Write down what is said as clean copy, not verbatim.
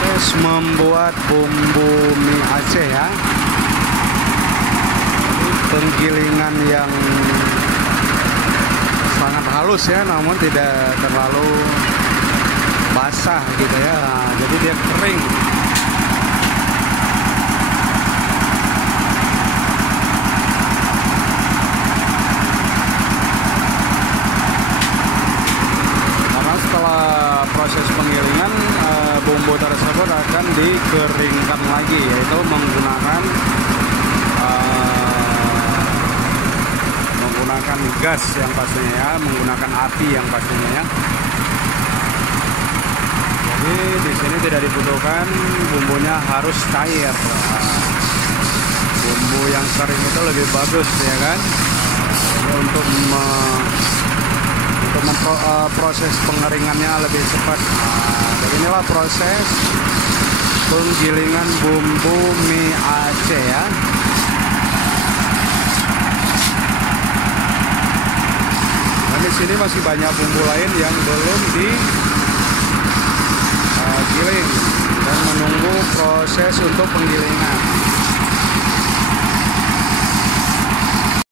proses membuat bumbu mie Aceh ya. Jadi penggilingan yang sangat halus ya, namun tidak terlalu basah gitu ya. Nah, jadi dia kering. Karena setelah proses penggilingan, bumbu tersebut akan dikeringkan lagi, yaitu menggunakan gas yang pastinya ya, menggunakan api yang pastinya ya. Jadi di sini tidak dibutuhkan bumbunya harus cair. Bumbu yang kering itu lebih bagus ya kan. Jadi untuk proses pengeringannya lebih cepat. Jadi inilah proses penggilingan bumbu mie Aceh ya. Di sini masih banyak bumbu lain yang belum digiling dan menunggu proses untuk penggilingan.